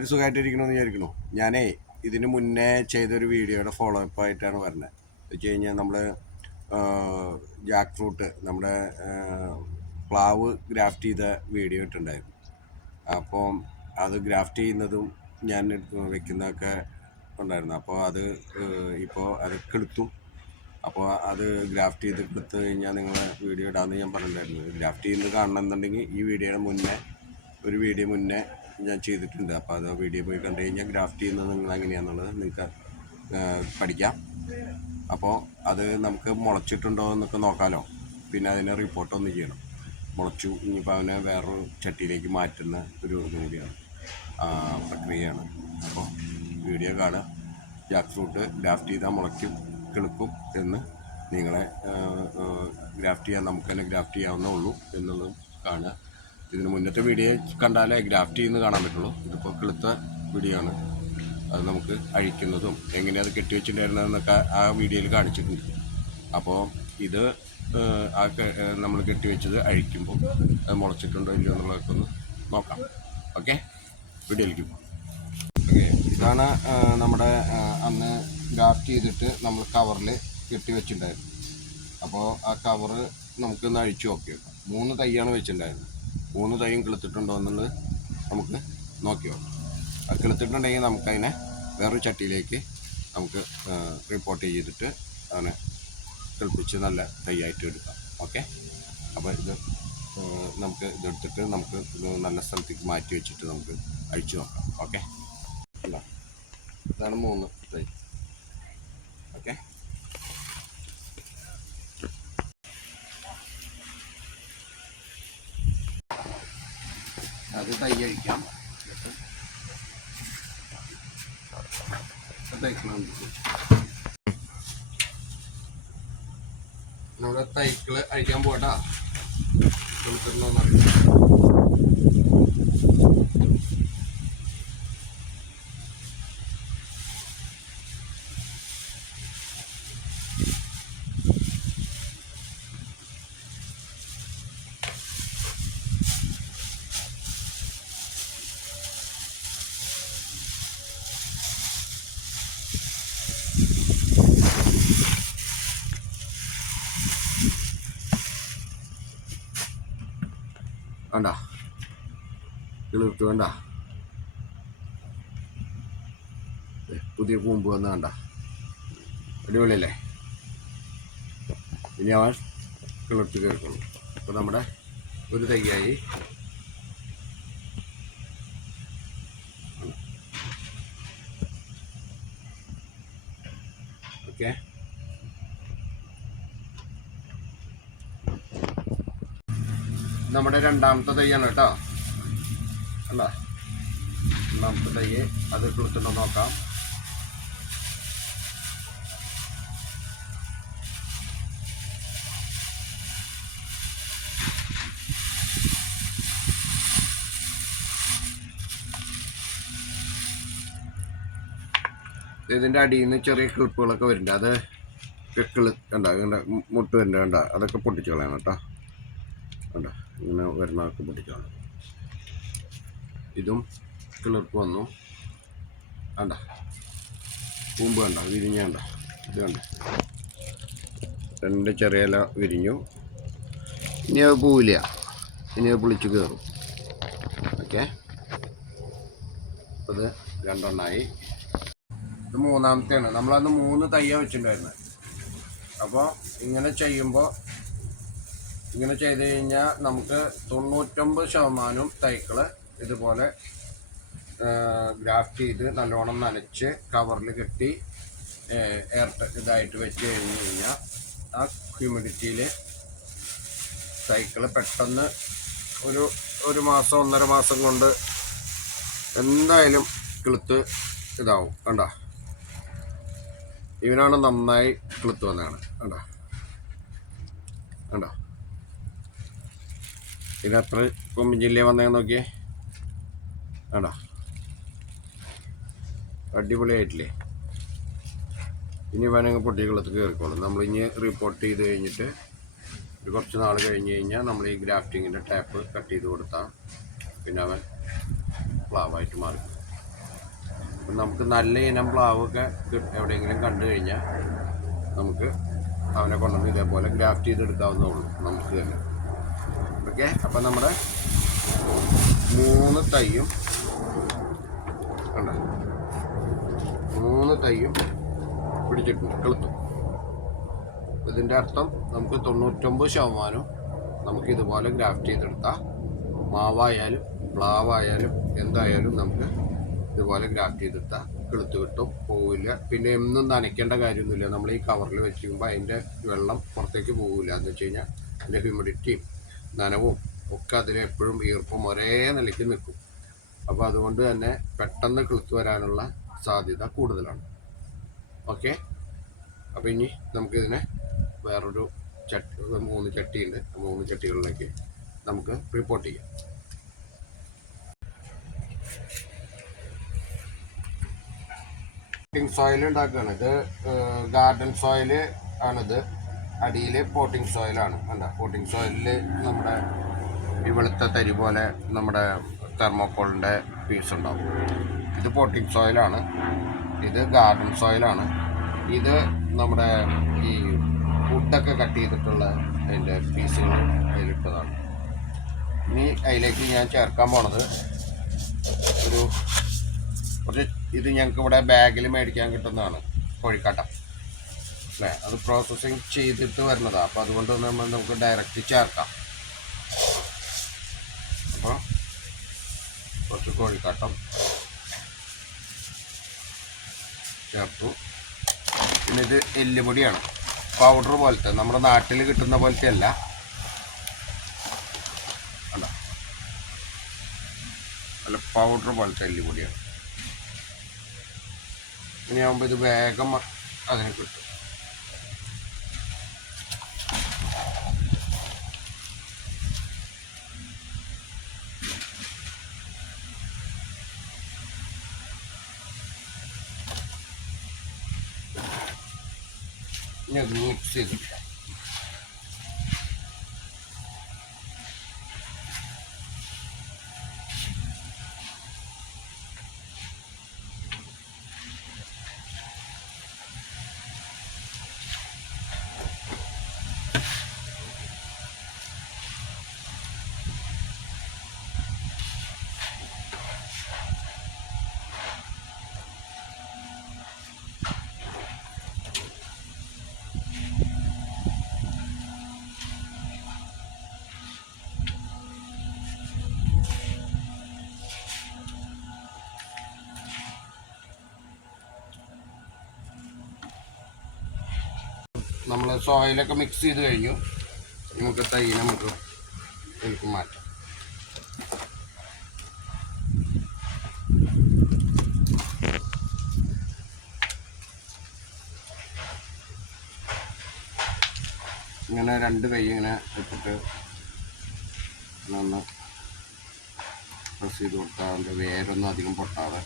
എല്ലാവരും സുഖമായിട്ടിരിക്കണമെന്ന് വിചാരിക്കണു. ഞാനേ ഇതിന് മുന്നേ ചെയ്തൊരു വീഡിയോയുടെ ഫോളോ അപ്പ് ആയിട്ടാണ് വരുന്നത് വെച്ച് കഴിഞ്ഞാൽ നമ്മൾ ജാക്ക് ഫ്രൂട്ട് നമ്മുടെ പ്ലാവ് ഗ്രാഫ്റ്റ് ചെയ്ത വീഡിയോ ഇട്ടുണ്ടായിരുന്നു. അപ്പം അത് ഗ്രാഫ്റ്റ് ചെയ്യുന്നതും ഞാൻ വെക്കുന്നതൊക്കെ ഉണ്ടായിരുന്നു. അപ്പോൾ അത് ഇപ്പോൾ അത് കെടുത്തു അപ്പോൾ അത് ഗ്രാഫ്റ്റ് ചെയ്ത് എടുത്തു കഴിഞ്ഞാൽ നിങ്ങൾ വീഡിയോ ഇടാമെന്ന് ഞാൻ പറഞ്ഞിട്ടുണ്ടായിരുന്നു. ഗ്രാഫ്റ്റ് ചെയ്യുന്നത് കാണണമെന്നുണ്ടെങ്കിൽ ഈ വീഡിയോയുടെ മുന്നേ ഒരു വീഡിയോ മുന്നേ ഞാൻ ചെയ്തിട്ടുണ്ട്. അപ്പോൾ അത് വീഡിയോ പോയി കണ്ടു കഴിഞ്ഞാൽ ഗ്രാഫ്റ്റ് ചെയ്യുന്നത് നിങ്ങൾ എങ്ങനെയാണെന്നുള്ളത് നിങ്ങൾക്ക് പഠിക്കാം. അപ്പോൾ അത് നമുക്ക് മുളച്ചിട്ടുണ്ടോ എന്നൊക്കെ നോക്കാമല്ലോ പിന്നെ അതിനെ റിപ്പോർട്ട് ഒന്ന് ചെയ്യണം. മുളച്ചു ഇനിയിപ്പോൾ അവനെ വേറൊരു ചട്ടിയിലേക്ക് മാറ്റുന്ന ഒരു രീതിയാണ് പ്രക്രിയയാണ്. അപ്പോൾ വീഡിയോ കാണുക. ജാക്ക് ഫ്രൂട്ട് ഗ്രാഫ്റ്റ് ചെയ്താൽ മുളയ്ക്കും കിളുക്കും എന്ന് നിങ്ങളെ ഗ്രാഫ്റ്റ് ചെയ്യാൻ നമുക്ക് തന്നെ ഗ്രാഫ്റ്റ് ചെയ്യാവുന്നേ ഉള്ളൂ എന്നുള്ളതും കാണുക. ഇതിന് മുന്നത്തെ വീഡിയോ കണ്ടാലേ ഗ്രാഫ്റ്റ് ചെയ്യുന്നത് കാണാൻ പറ്റുള്ളൂ. ഇതിപ്പോൾ കിളുത്ത വീഡിയോ ആണ്. അത് നമുക്ക് അഴിക്കുന്നതും എങ്ങനെ അത് കെട്ടിവെച്ചിട്ടുണ്ടായിരുന്നതെന്നൊക്കെ ആ വീഡിയോയിൽ കാണിച്ചിട്ടുണ്ട്. അപ്പോൾ ഇത് ആ നമ്മൾ കെട്ടിവെച്ചത് അഴിക്കുമ്പോൾ അത് മുളച്ചിട്ടുണ്ടോ ഇല്ലയോ എന്നുള്ളതൊക്കെ ഒന്ന് നോക്കാം. ഓക്കെ? വീഡിയോയിലേക്ക് ഓക്കെ ഇതാണ് നമ്മുടെ അന്ന് ഗ്രാഫ്റ്റ് ചെയ്തിട്ട് നമ്മൾ കവറിൽ കെട്ടിവെച്ചിട്ടുണ്ടായിരുന്നു അപ്പോൾ ആ കവറ് നമുക്കൊന്ന് അഴിച്ചു നോക്കി മൂന്ന് തൈയാണ് വെച്ചിട്ടുണ്ടായിരുന്നത്. മൂന്ന് തൈയും കിളുത്തിട്ടുണ്ടോ എന്നുള്ളത് നമുക്ക് നോക്കി നോക്കാം. അത് കിളുത്തിട്ടുണ്ടെങ്കിൽ നമുക്കതിനെ വേറൊരു ചട്ടിയിലേക്ക് നമുക്ക് റിപ്പോർട്ട് ചെയ്തിട്ട് അതിനെ കിളിപ്പിച്ച് നല്ല തൈയായിട്ട് എടുക്കാം. ഓക്കെ? അപ്പോൾ ഇത് നമുക്ക് ഇതെടുത്തിട്ട് നമുക്ക് നല്ല സ്ഥലത്തേക്ക് മാറ്റി വെച്ചിട്ട് നമുക്ക് അഴിച്ചു നോക്കാം. ഓക്കെ? അല്ല ഇതാണ് മൂന്ന് തൈ ഓക്കെ അത് തയ്യഴിക്കാം നമ്മുടെ തൈക്കിൾ അഴിക്കാൻ പോട്ടാ കൊടുത്തിട്ടുണ്ടോന്നറിയാം വേണ്ട കിളിർത്ത് വേണ്ട ദേ, പുതിയ കൂമ്പ് വന്ന് വേണ്ട അടിപൊളിയല്ലേ? ഇനി അവൻ കിളിർത്ത് കേൾക്കുള്ളൂ അപ്പോൾ നമ്മുടെ ഒരു തൈയായി. ഓക്കെ. നമ്മുടെ രണ്ടാമത്തെ തൈയാണ് കേട്ടോ. അല്ല രണ്ടാമത്തെ തൈ അത് കിളുത്തുണ്ടോ നോക്കാം. ഇതിന്റെ അടിയിൽ നിന്ന് ചെറിയ ക്ലിപ്പുകളൊക്കെ വരുന്നുണ്ട്. അത് കിൾ കണ്ട ഇങ്ങനെ മുട്ട് വരുന്നുണ്ട് കണ്ട? അതൊക്കെ പൊട്ടിച്ച് കളയണം കേട്ടോ. കണ്ട ഇങ്ങനെ വരുന്നതൊക്കെ പൊട്ടിച്ചാണ് ഇതും കിളിർപ്പ് വന്നു. വേണ്ട കൂമ്പ് വേണ്ട വിരിഞ്ഞ വേണ്ട ഇത് വേണ്ട രണ്ട് ചെറിയ ഇല വിരിഞ്ഞു. ഇനി അത് പോവില്ല. ഇനി അത് പുളിച്ച് കയറും ഓക്കെ? അത് രണ്ടെണ്ണമായി ഇത് മൂന്നാമത്തെയാണ്. നമ്മളന്ന് മൂന്ന് തയ്യ വെച്ചിട്ടുണ്ടായിരുന്നത് അപ്പോൾ ഇങ്ങനെ ചെയ്യുമ്പോൾ ഇങ്ങനെ ചെയ്ത് കഴിഞ്ഞാൽ നമുക്ക് തൊണ്ണൂറ്റൊമ്പത് ശതമാനം തൈകൾ ഇതുപോലെ ഗ്രാഫ്റ്റ് ചെയ്ത് നല്ലോണം നനച്ച് കവറിൽ കെട്ടി എയർ ഇതായിട്ട് വെച്ച് കഴിഞ്ഞ് കഴിഞ്ഞാൽ ആ ഹ്യൂമിഡിറ്റിയിൽ സൈക്കിൾ പെട്ടെന്ന് ഒരു ഒരു മാസം ഒന്നര മാസം കൊണ്ട് എന്തായാലും കിളുത്ത് ഇതാവും. കണ്ട? ഇവനാണ് നന്നായി കിളുത്ത് വന്നതാണ്. കണ്ട? കണ്ടോ? ഇതിനത്ര കൊമ്പൻ ജില്ല വന്നേന്ന് നോക്കിയേ? ആണോ? അടിപൊളിയായിട്ടില്ലേ? ഇനി വേണമെങ്കിൽ പൊട്ടിക്കുളത്ത് കയറിക്കോളും. നമ്മൾ ഇനി റിപ്പോർട്ട് ചെയ്ത് കഴിഞ്ഞിട്ട് ഒരു കുറച്ച് നാൾ കഴിഞ്ഞ് കഴിഞ്ഞാൽ നമ്മൾ ഈ ഗ്രാഫ്റ്റിങ്ങിന്റെ ടാപ്പ് കട്ട് ചെയ്ത് കൊടുത്താൽ പിന്നെ അവൻ പ്ലാവായിട്ട് മാറി. അപ്പം നമുക്ക് നല്ല ഇനം പ്ലാവൊക്കെ എവിടെയെങ്കിലും കണ്ടു കഴിഞ്ഞാൽ നമുക്ക് അവനെ കൊണ്ടുവന്ന് ഇതേപോലെ ഗ്രാഫ്റ്റ് ചെയ്തെടുക്കാവുന്നതുള്ളൂ നമുക്ക് തന്നെ. ഓക്കെ അപ്പം നമ്മുടെ മൂന്ന് തൈയും കണ്ടോ. മൂന്ന് തൈയും പിടിച്ചിട്ടുണ്ട് കിളുത്തും. ഇതിന്റെ അർത്ഥം നമുക്ക് തൊണ്ണൂറ്റൊമ്പത് ശതമാനം നമുക്ക് ഇതുപോലെ ഗ്രാഫ്റ്റ് ചെയ്തെടുത്താൽ മാവായാലും പ്ലാവായാലും എന്തായാലും നമുക്ക് ഇതുപോലെ ഗ്രാഫ്റ്റ് ചെയ്തെടുത്താൽ കിളുത്ത് കിട്ടും പോവില്ല. പിന്നെ എന്നും നനയ്ക്കേണ്ട കാര്യമൊന്നുമില്ല. നമ്മൾ ഈ കവറിൽ വെച്ചിരിക്കുമ്പോൾ അതിന്റെ വെള്ളം പുറത്തേക്ക് പോകില്ല എന്ന് വെച്ച് കഴിഞ്ഞാൽ അതിന്റെ ഹ്യൂമിഡിറ്റിയും നനവും ഒക്കെ അതിലെപ്പോഴും ഈർപ്പം ഒരേ നിലയ്ക്ക് നിൽക്കും. അപ്പോൾ അതുകൊണ്ട് തന്നെ പെട്ടെന്ന് കിളുത്ത് വരാനുള്ള സാധ്യത കൂടുതലാണ്. ഓക്കെ? അപ്പോൾ ഇനി നമുക്കിതിനെ വേറൊരു ചട്ടി മൂന്ന് ചട്ടിയുണ്ട്. മൂന്ന് ചട്ടികളിലേക്ക് നമുക്ക് റിപ്പോർട്ട് ചെയ്യാം. പോട്ടിംഗ് സോയിൽ ഉണ്ടാക്കുകയാണ്. ഇത് ഗാർഡൻ സോയിൽ ആണിത്. അടിയിൽ പോട്ടിംഗ് സോയിലാണ് അല്ല പോട്ടിംഗ് സോയിലിൽ നമ്മുടെ ഈ വെളുത്ത തരി പോലെ നമ്മുടെ തെർമോക്കോളിന്റെ പീസ് ഉണ്ടാവും. ഇത് പോട്ടിംഗ് സോയിലാണ് ഇത് ഗാർഡൻ സോയിലാണ് ഇത് നമ്മുടെ ഈ വുഡൊക്കെ കട്ട് ചെയ്തിട്ടുള്ള അതിന്റെ പീസുകൾ അതിലിട്ടതാണ്. ഇനി അതിലേക്ക് ഞാൻ ചേർക്കാൻ പോണത് ഒരു കുറച്ച് ഇത് ഞങ്ങൾക്ക് ഇവിടെ ബാഗിൽ മേടിക്കാൻ കിട്ടുന്നതാണ് കോഴിക്കാട്ട. അല്ലേ? അത് പ്രോസസ്സിങ് ചെയ്തിട്ട് വരുന്നതാണ് അപ്പോൾ അതുകൊണ്ട് നമ്മൾ നമുക്ക് ഡയറക്റ്റ് ചേർക്കാം. അപ്പോൾ കോഴിക്കാട്ടം ചേർത്തു. പിന്നെ ഇത് എല്ലുപൊടിയാണ്. പൗഡർ പോലത്തെ നമ്മുടെ നാട്ടിൽ കിട്ടുന്ന പോലത്തെ അല്ല അല്ല പൗഡർ പോലത്തെ എല്ലുപൊടിയാണ്. ഇനിയാകുമ്പോൾ ഇത് വേഗം അതിന് കിട്ടും ഇനി അത് നമ്മൾ സോയിലൊക്കെ മിക്സ് ചെയ്ത് കഴിഞ്ഞു. നമുക്ക് തൈ നമുക്ക് എനിക്ക് മാറ്റാം. ഇങ്ങനെ രണ്ട് കൈ ഇങ്ങനെ ഇട്ടിട്ട് ഒന്ന് പ്രസ് ചെയ്ത് കൊടുത്താൽ അതിന്റെ വേരൊന്നും അധികം പൊട്ടാതെ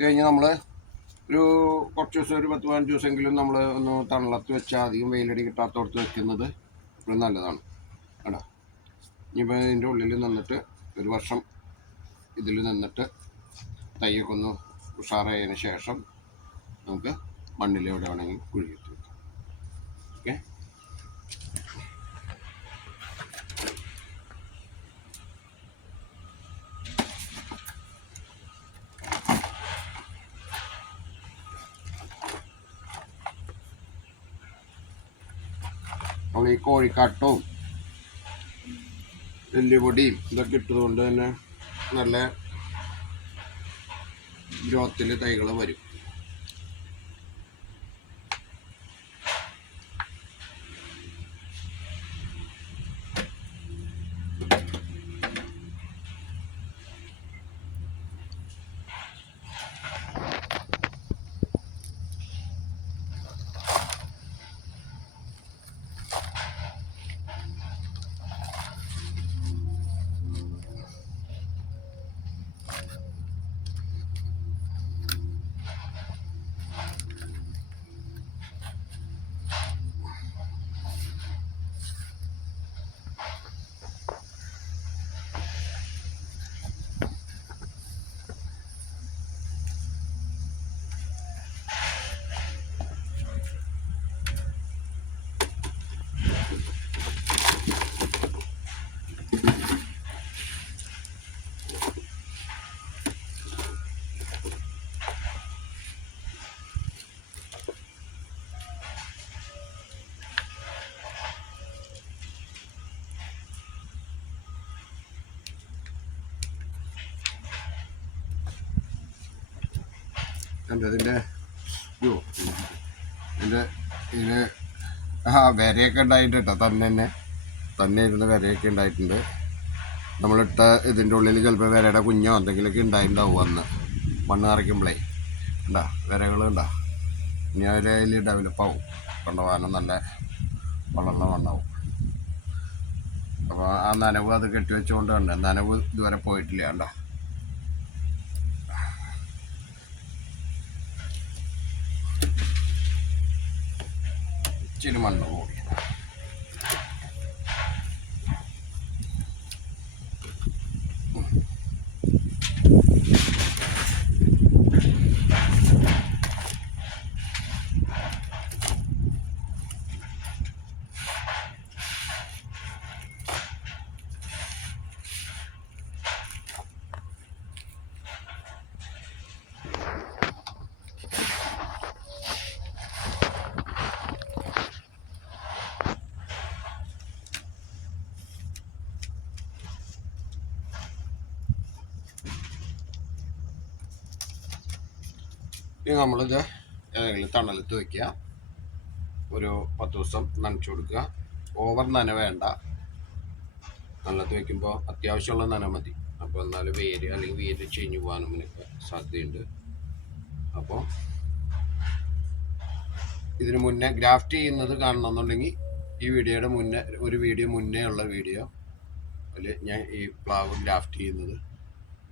കഴിഞ്ഞ് നമ്മൾ ഒരു കുറച്ച് ദിവസം ഒരു പത്ത് പതിനഞ്ച് ദിവസമെങ്കിലും നമ്മൾ ഒന്ന് തണലത്ത് വെച്ചാൽ അധികം വെയിലടി കിട്ടാത്തോടത്ത് വെക്കുന്നത് എപ്പോഴും നല്ലതാണ്. കേട്ടോ ഇനിയിപ്പോൾ ഇതിന്റെ ഉള്ളിൽ നിന്നിട്ട് ഒരു വർഷം ഇതിൽ നിന്നിട്ട് തയ്യൊക്കെ ഒന്ന് ഉഷാറായതിന് ശേഷം നമുക്ക് മണ്ണിലെവിടെ വേണമെങ്കിൽ കുഴിയിട്ട് കോഴിക്കാട്ടവും എല്ലുപൊടിയും ഇതൊക്കെ ഇട്ടതുകൊണ്ട് തന്നെ നല്ല ഗ്രോത്തിൽ തൈകൾ വരും. കണ്ടോ ഇതിന്റെ യോ എന്റെ ഇതിന് ആ വരയൊക്കെ ഉണ്ടായിട്ട് കേട്ടോ. തന്നെ തന്നെ. തന്നെ ഇരുന്ന് വരയൊക്കെ ഉണ്ടായിട്ടുണ്ട്. നമ്മളിട്ട ഇതിന്റെ ഉള്ളിൽ ചിലപ്പോൾ വരയുടെ കുഞ്ഞോ എന്തെങ്കിലുമൊക്കെ ഉണ്ടായിട്ടുണ്ടാവും അന്ന്. മണ്ണ് നിറയ്ക്കുമ്പോഴേ ഉണ്ടാ വിരകൾ ഉണ്ടാ ഇനി അതിൽ ഡെവലപ്പ് ആവും കൊണ്ടുപോകാനും നല്ല വളർന്ന മണ്ണാവും. അപ്പോൾ ആ നനവ് അത് കെട്ടിവെച്ചുകൊണ്ട് കണ്ട. നനവ് ഇതുവരെ പോയിട്ടില്ല. കണ്ട? 几厘米高。ഇനി നമ്മളിത് ഏതെങ്കിലും തണലത്ത് വയ്ക്കുക ഒരു പത്ത് ദിവസം നനച്ചു കൊടുക്കുക. ഓവർ നന വേണ്ട. തണലത്ത് വയ്ക്കുമ്പോൾ അത്യാവശ്യമുള്ള നന മതി. അപ്പോൾ എന്നാലും വേര് അല്ലെങ്കിൽ വേര് ചീഞ്ഞു പോകാനും ഇതിനൊക്കെ സാധ്യതയുണ്ട്. അപ്പോൾ ഇതിന് മുന്നേ ഗ്രാഫ്റ്റ് ചെയ്യുന്നത് കാണണമെന്നുണ്ടെങ്കിൽ ഈ വീഡിയോയുടെ മുന്നേ ഒരു വീഡിയോ മുന്നേ ഉള്ള വീഡിയോ അതിൽ ഞാൻ ഈ പ്ലാവ് ഗ്രാഫ്റ്റ് ചെയ്യുന്നത്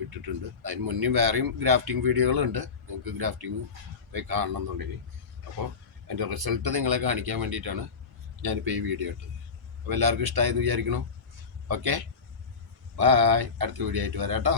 ഇട്ടിട്ടുണ്ട്. അതിന് മുന്നേ വേറെയും ഗ്രാഫ്റ്റിംഗ് വീഡിയോകളുണ്ട്. നിങ്ങൾക്ക് ഗ്രാഫ്റ്റിംഗ് കാണണം എന്നുണ്ടെങ്കിൽ അപ്പോൾ എന്റെ റിസൾട്ട് നിങ്ങളെ കാണിക്കാൻ വേണ്ടിയിട്ടാണ് ഞാനിപ്പോൾ ഈ വീഡിയോ ഇട്ടത്. അപ്പോൾ എല്ലാവർക്കും ഇഷ്ടമായെന്ന് വിചാരിക്കണം ഓക്കെ? ബായ്. അടുത്ത വീഡിയോ ആയിട്ട് വരാം കേട്ടോ.